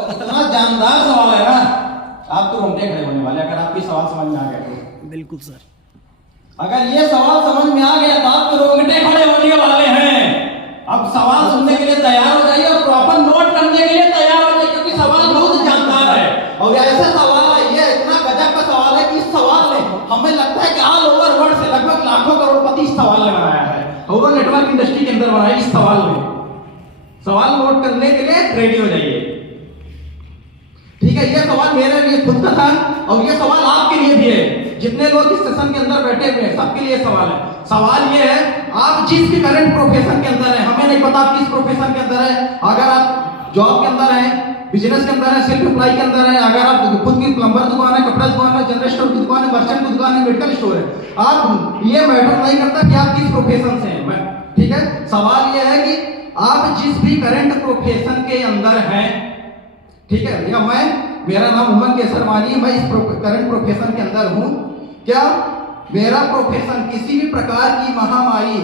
और इतना जानदार सवाल है ना, आप तो रोंगटे खड़े होने वाले अगर आपकी सवाल समझ में आ गया तो। बिल्कुल सर, अगर ये सवाल समझ में आ गया तो आप तो रोंगटे खड़े होने वाले हैं। अब सवाल सुनने के लिए तैयार हो जाइए और प्रॉपर नोट करने के लिए तैयार हो जाइए, क्योंकि सवाल बहुत जानदार है। और ऐसा सवाल है, ये इतना गजब का सवाल है कि इस सवाल ने हमें लगता है कि ऑल ओवर वर्ल्ड से लगभग लाखों करोड़पति इस सवाल ने बनाया है, और नेटवर्क इंडस्ट्री के अंदर बनाया इस सवाल में। सवाल नोट करने के लिए रेडी हो जाइए। ठीक है, ये सवाल मेरे लिए खुद का था और ये सवाल आपके लिए भी है। जितने लोग इस सेशन के अंदर बैठे हुए हैं सबके लिए सवाल है। सवाल ये है, आप जिस भी करंट प्रोफेशन के अंदर है, हमें नहीं पता आप किस प्रोफेशन के अंदर है, अगर आप जॉब के अंदर है, बिजनेस के अंदर है, सेल्फ एम्प्लॉय के अंदर है, अगर आप खुद की प्लम्बर दुकान है, कपड़ा दुकान है, जनरल स्टोर की दुकान है, मर्चेंट की दुकान है, मेडिकल स्टोर है, आप ये मैटर नहीं करता कि आप किस प्रोफेशन से हैं। ठीक है, सवाल ये है कि आप जिस भी करंट प्रोफेशन के अंदर हैं, ठीक है, या मेरा नाम उमंग केसरवानी है, मैं इस करंट प्रोफेशन के अंदर हूं, क्या मेरा प्रोफेशन किसी भी प्रकार की महामारी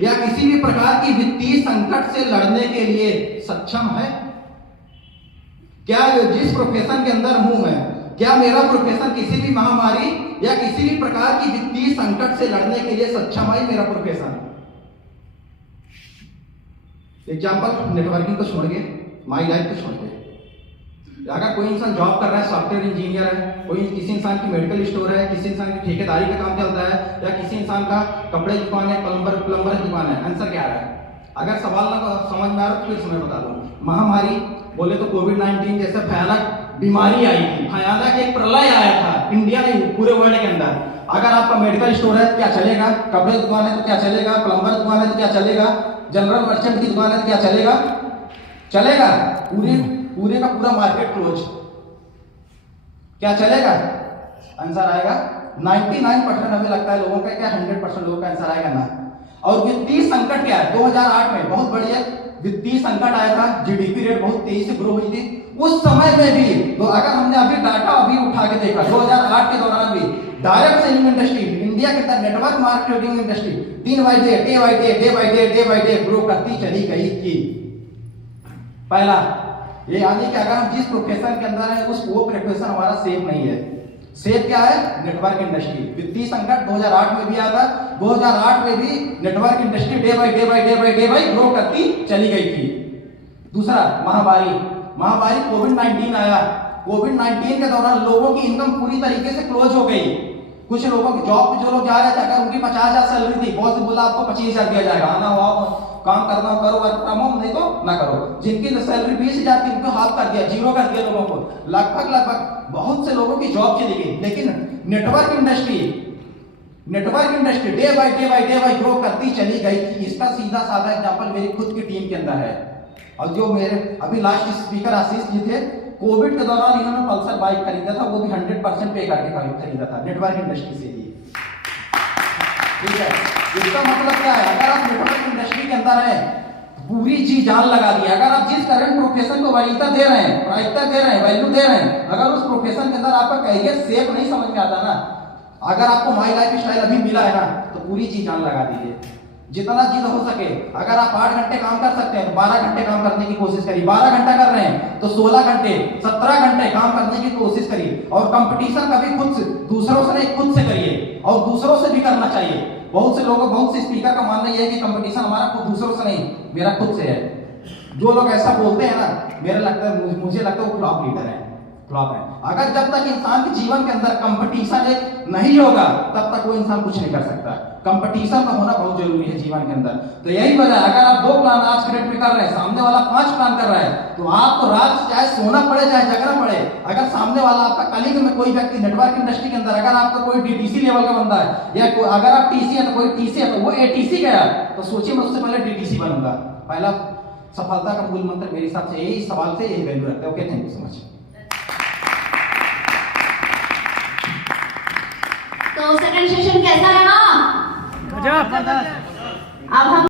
या किसी भी प्रकार की वित्तीय संकट से लड़ने के लिए सक्षम है? क्या जिस प्रोफेशन के अंदर हूं मैं, क्या मेरा प्रोफेशन किसी भी महामारी या किसी भी प्रकार की वित्तीय संकट से लड़ने के लिए सक्षम है? मेरा प्रोफेशन एग्जाम्पल नेटवर्किंग को छोड़ के, माई लाइफ को छोड़ के, अगर कोई इंसान जॉब कर रहा है, सॉफ्टवेयर इंजीनियर है, कोई किसी इंसान की मेडिकल स्टोर है, किसी इंसान की ठेकेदारी का काम चलता है, या किसी इंसान का कपड़े की दुकान है, प्लम्बर की दुकान है, आंसर क्या है? अगर सवाल ना समझ में आ रहा तो फिर समय बता दूं। महामारी बोले तो कोविड-19 जैसे भयानक बीमारी आई थी, भयानक एक प्रलय आया था इंडिया में, पूरे वर्ल्ड के अंदर। अगर आपका मेडिकल स्टोर है तो क्या चलेगा, कपड़े की दुकान है तो क्या चलेगा, प्लम्बर दुकान है तो क्या चलेगा, जनरल मर्चेंट की दुकान है तो क्या चलेगा? चलेगा? पूरे का पूरा मार्केट क्लोज, क्या चलेगा? आंसर आएगा 99% हमें लगता है लोगों का, क्या 100% लोगों का आंसर आएगा ना। और वित्तीय संकट क्या है? 2008 में बहुत बढ़िया वित्तीय संकट आया था, जीडीपी रेट बहुत तेजी से ग्रो हुई थी। उस समय में भी तो अगर हमने अभी डाटा अभी उठा के देखा, 2008 के दौरान भी डायरेक्ट सेलिंग इंडस्ट्री इंडिया के अंदर, नेटवर्क मार्केटिंग इंडस्ट्री दिन by day, day by day grow करती चली गई थी। पहला ये यानी कि अगर हम जिस प्रोफेशन के अंदर है वो प्रोफेशन हमारा सेफ नहीं है। सेफ क्या है? Network industry. वित्तीय संकट 2008 में भी आया था, 2008 में भी network industry day by grow करती चली गई थी। दूसरा महामारी कोविड-19 आया। कोविड-19 के दौरान लोगों की इनकम पूरी तरीके से क्लोज हो गई। कुछ लोगों की जॉब पे जो लोग जा रहे थे, अगर उनकी 50,000 सैलरी थी, बॉस ने बोला आपको 25,000 दिया जाएगा, आना हुआ काम करना हो करो, वर्क फ्रॉम होम, नहीं तो ना करो। जिनकी सैलरी 20,000 थी उनको हाफ कर दिया, जीरो कर दिया लोगों को। लगभग बहुत से लोगों की जॉब चली गई। लेकिन network industry day by grow करती चली गई थी। इसका सीधा साधा एग्जांपल मेरी खुद की टीम के अंदर है। और जो मेरे अभी लास्ट स्पीकर आशीष जी थे, कोविड के दौरान इन्होंने पल्सर बाइक खरीदा था, वो भी 100% पे करके खरीदा था नेटवर्क इंडस्ट्री से ही। ठीक है, इसका मतलब क्या है? अगर आप नेटवर्क इंडस्ट्री के अंदर है, पूरी जी जान लगा दी। अगर आप जिस करंट प्रोफेशन को वरीयता दे रहे हैं, प्रायिकता दे रहे हैं, वैल्यू दे रहे हैं, अगर उस प्रोफेशन के अंदर आपका करियर सेफ नहीं समझ में आता ना, अगर आपको माई लाइफ स्टाइल अभी मिला है ना, तो पूरी जी जान लगा दीजिए, जितना जिद हो सके। अगर आप 8 घंटे काम कर सकते हैं तो 12 घंटे काम करने की कोशिश करिए। 12 घंटा कर रहे हैं तो 16 घंटे 17 घंटे काम करने की कोशिश करिए। और कंपटीशन कभी खुद से, दूसरों से नहीं, खुद से करिए, और दूसरों से भी करना चाहिए। बहुत से स्पीकर का मानना यह है कि कंपटीशन हमारा खुद दूसरों से नहीं, मेरा खुद से है। जो लोग ऐसा बोलते हैं ना, मुझे लगता है वो फ्लॉप लीडर है, फ्लॉप है। अगर जब तक इंसान के जीवन के अंदर कंपटीशन नहीं होगा, तब तक वो इंसान कुछ नहीं कर सकता। कंपटीशन का होना बहुत जरूरी है जीवन के अंदर। तो यही वजह है, अगर आप 2 प्लान आज के डेट में कर रहे हैं, सामने वाला 5 प्लान कर रहा है, तो आपको रात चाहे सोना पड़े चाहे जगना पड़े, अगर सामने वाला आपका कलीग में कोई व्यक्ति नेटवर्क इंडस्ट्री के अंदर, अगर आपका कोई डीटीसी लेवल का बंदा है, या अगर आप टीसी है तो कोई टीसी है, तो वो एटीसी गया, तो सोचिए मैं उससे पहले डीटीसी बनूंगा। पहला सफलता का मूल मंत्र मेरे हिसाब से यही सवाल से यही वैल्यू रखते हैं। Okay, thank you so much. तो सेकंड सेशन कैसा रहा? गजब। अब हम